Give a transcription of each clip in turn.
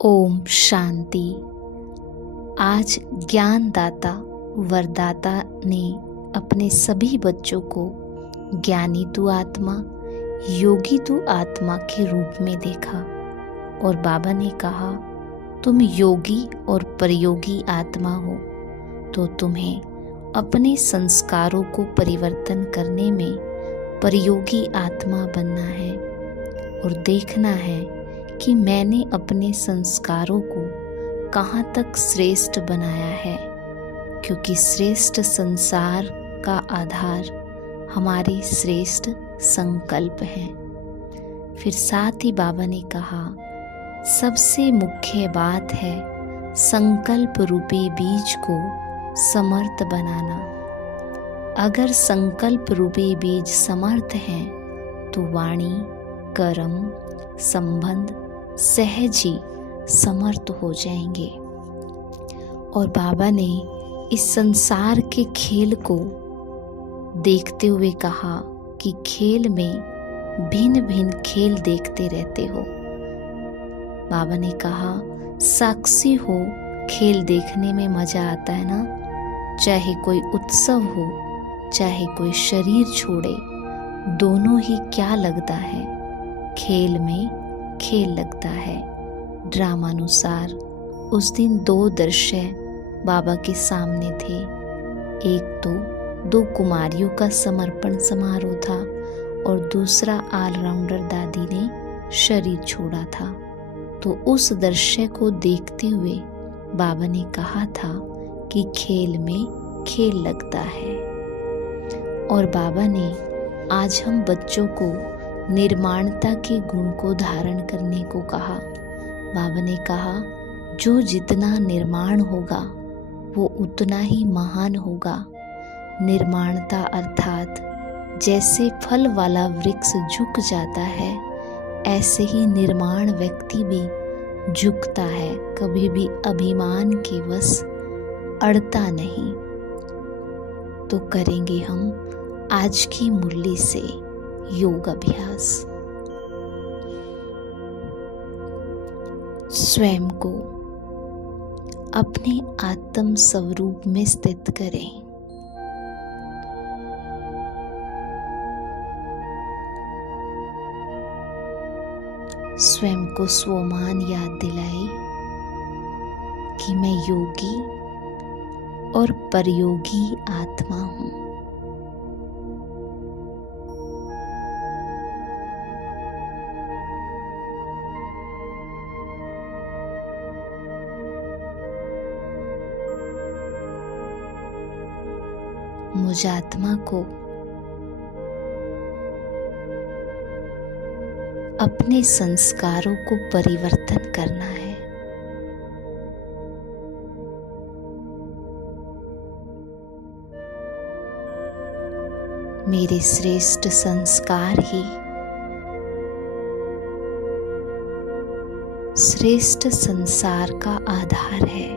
ओम शांति। आज ज्ञानदाता वरदाता ने अपने सभी बच्चों को ज्ञानी तू आत्मा, योगी तू आत्मा के रूप में देखा और बाबा ने कहा, तुम योगी और परयोगी आत्मा हो, तो तुम्हें अपने संस्कारों को परिवर्तन करने में परयोगी आत्मा बनना है और देखना है कि मैंने अपने संस्कारों को कहाँ तक श्रेष्ठ बनाया है, क्योंकि श्रेष्ठ संसार का आधार हमारे श्रेष्ठ संकल्प हैं। फिर साथ ही बाबा ने कहा, सबसे मुख्य बात है संकल्प रूपी बीज को समर्थ बनाना। अगर संकल्प रूपी बीज समर्थ हैं तो वाणी, कर्म, संबंध सहज ही समर्थ हो जाएंगे। और बाबा ने इस संसार के खेल को देखते हुए कहा कि खेल में भिन्न भिन्न खेल देखते रहते हो। बाबा ने कहा, साक्षी हो, खेल देखने में मजा आता है ना। चाहे कोई उत्सव हो, चाहे कोई शरीर छोड़े, दोनों ही क्या लगता है, खेल में खेल लगता है। ड्रामानुसार उस दिन 2 दृश्य बाबा के सामने थे। एक तो 2 कुमारियों का समर्पण समारोह था और दूसरा ऑलराउंडर दादी ने शरीर छोड़ा था। तो उस दृश्य को देखते हुए बाबा ने कहा था कि खेल में खेल लगता है। और बाबा ने आज हम बच्चों को निर्माणता के गुण को धारण करने को कहा। बाबा ने कहा, जो जितना निर्माण होगा वो उतना ही महान होगा। निर्माणता अर्थात जैसे फल वाला वृक्ष झुक जाता है, ऐसे ही निर्माण व्यक्ति भी झुकता है, कभी भी अभिमान के वश अड़ता नहीं। तो करेंगे हम आज की मुरली से योग अभ्यास। स्वयं को अपने आत्म स्वरूप में स्थित करें। स्वयं को स्वमान याद दिलाए कि मैं योगी और परयोगी आत्मा हूँ। मुझ आत्मा को अपने संस्कारों को परिवर्तन करना है। मेरे श्रेष्ठ संस्कार ही श्रेष्ठ संसार का आधार है।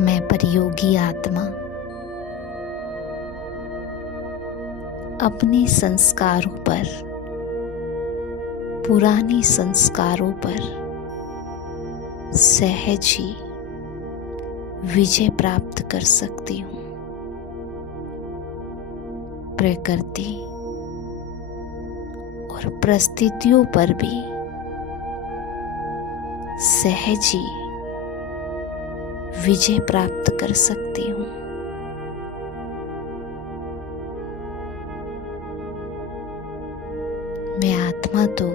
मैं परयोगी आत्मा अपने संस्कारों पर, पुराने संस्कारों पर सहज ही विजय प्राप्त कर सकती हूँ। प्रकृति और परिस्थितियों पर भी सहज ही विजय प्राप्त कर सकती हूँ। मैं आत्मा तो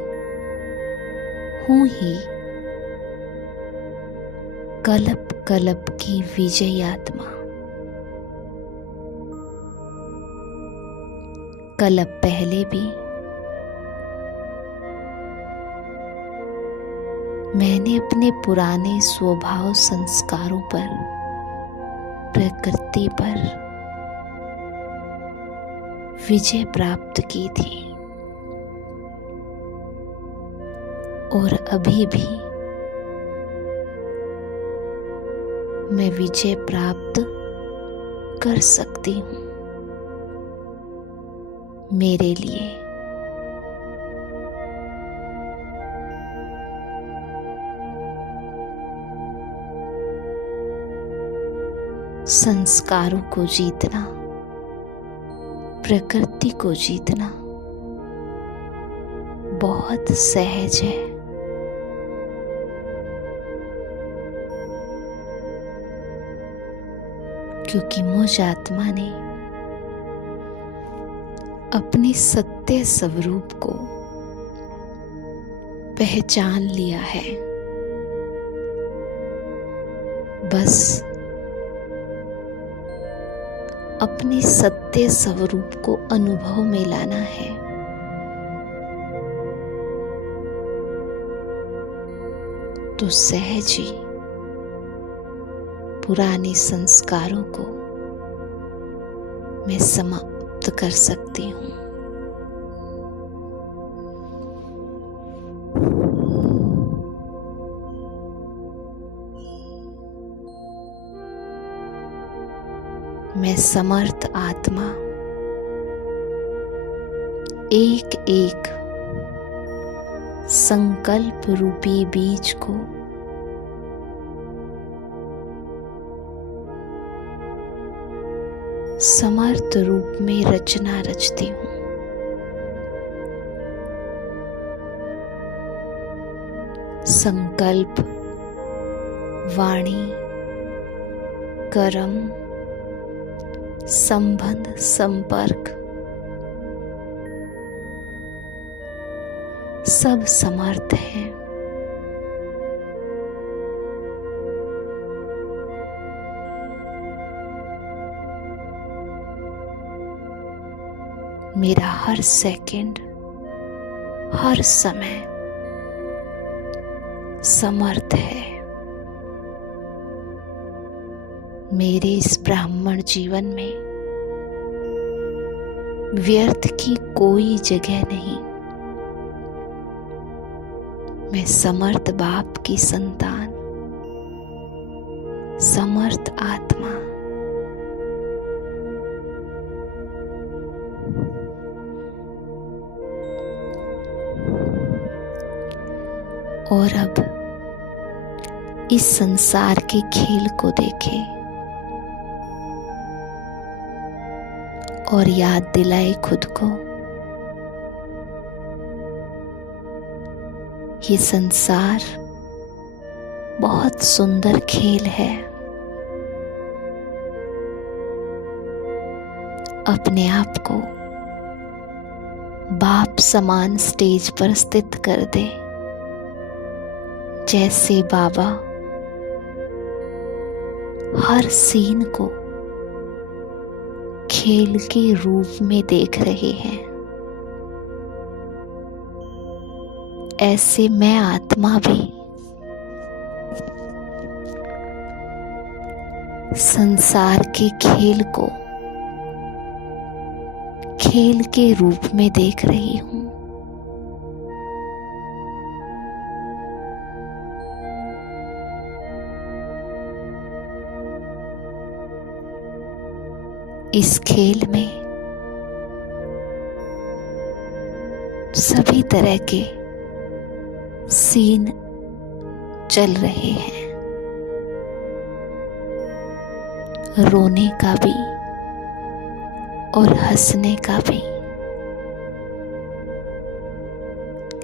हूँ ही, कल्प कल्प की विजयी आत्मा। कल्प पहले भी मैंने अपने पुराने स्वभाव संस्कारों पर, प्रकृति पर विजय प्राप्त की थी और अभी भी मैं विजय प्राप्त कर सकती हूँ। मेरे लिए संस्कारों को जीतना, प्रकृति को जीतना बहुत सहज है। क्योंकि मुझ आत्मा ने अपने सत्य स्वरूप को पहचान लिया है। बस अपने सत्य स्वरूप को अनुभव में लाना है। तो सहज ही पुराने संस्कारों को मैं समाप्त कर सकती हूँ। मैं समर्थ आत्मा एक एक संकल्प रूपी बीज को समर्थ रूप में रचना रचती हूँ। संकल्प, वाणी, कर्म, संबंध, संपर्क सब समर्थ हैं। मेरा हर सेकंड, हर समय समर्थ है। मेरे इस ब्राह्मण जीवन में व्यर्थ की कोई जगह नहीं। मैं समर्थ बाप की संतान, समर्थ आत्मा। और अब इस संसार के खेल को देखें और याद दिलाए खुद को, ये संसार बहुत सुंदर खेल है। अपने आप को बाप समान स्टेज पर स्थित कर दे, जैसे बाबा हर सीन को खेल के रूप में देख रहे हैं। ऐसे मैं आत्मा भी संसार के खेल को खेल के रूप में देख रही हूँ। इस खेल में सभी तरह के सीन चल रहे हैं, रोने का भी और हंसने का भी।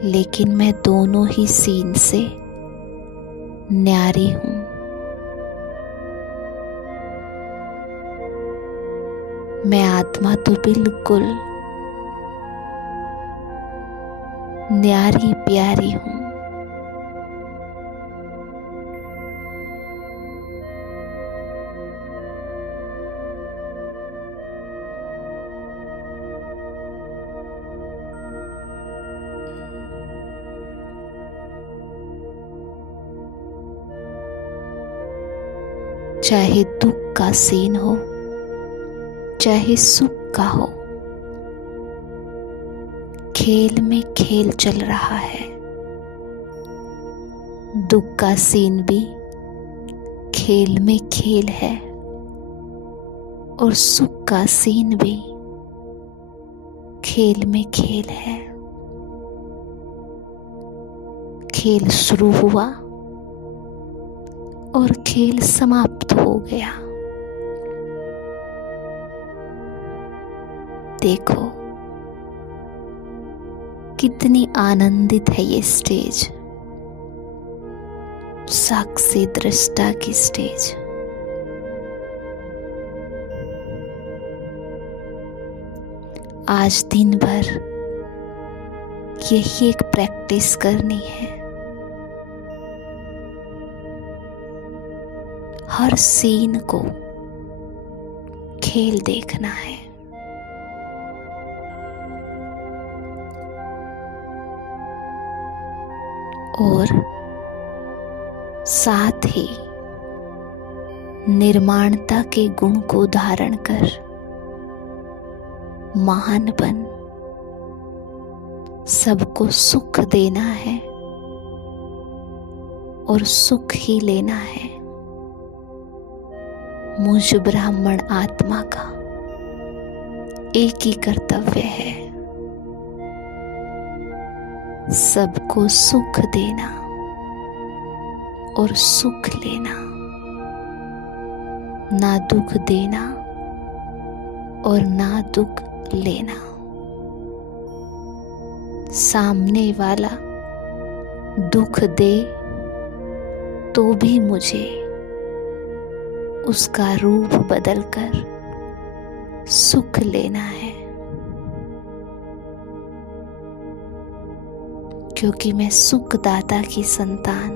लेकिन मैं दोनों ही सीन से न्यारी हूँ। मैं आत्मा तो बिल्कुल न्यारी प्यारी हूँ। चाहे दुख का सीन हो, चाहे सुख का हो, खेल में खेल चल रहा है। दुख का सीन भी खेल में खेल है और सुख का सीन भी खेल में खेल है। खेल शुरू हुआ और खेल समाप्त हो गया। देखो कितनी आनंदित है ये स्टेज, साक्षी दृष्टा की स्टेज। आज दिन भर यही एक प्रैक्टिस करनी है। हर सीन को खेल देखना है। और साथ ही निर्माणता के गुण को धारण कर महान बन सबको सुख देना है और सुख ही लेना है। मुझ ब्राह्मण आत्मा का एक ही कर्तव्य है, सबको सुख देना और सुख लेना, ना दुख देना और ना दुख लेना। सामने वाला दुख दे तो भी मुझे उसका रूप बदलकर सुख लेना है, क्योंकि मैं सुखदाता की संतान,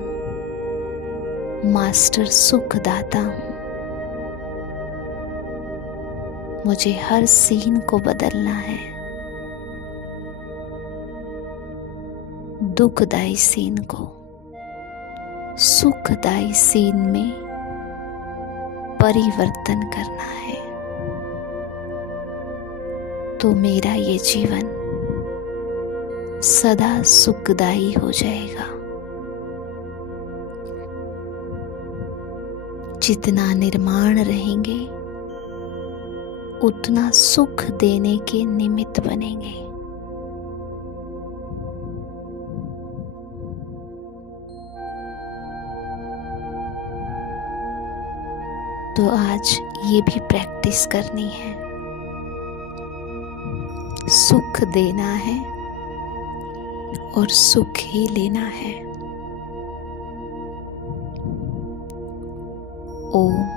मास्टर सुखदाता हूं। मुझे हर सीन को बदलना है। दुखदायी सीन को सुखदायी सीन में परिवर्तन करना है, तो मेरा ये जीवन सदा सुखदायी हो जाएगा। जितना निर्माण रहेंगे उतना सुख देने के निमित्त बनेंगे। तो आज ये भी प्रैक्टिस करनी है। सुख देना है और सुख ही लेना है। ओम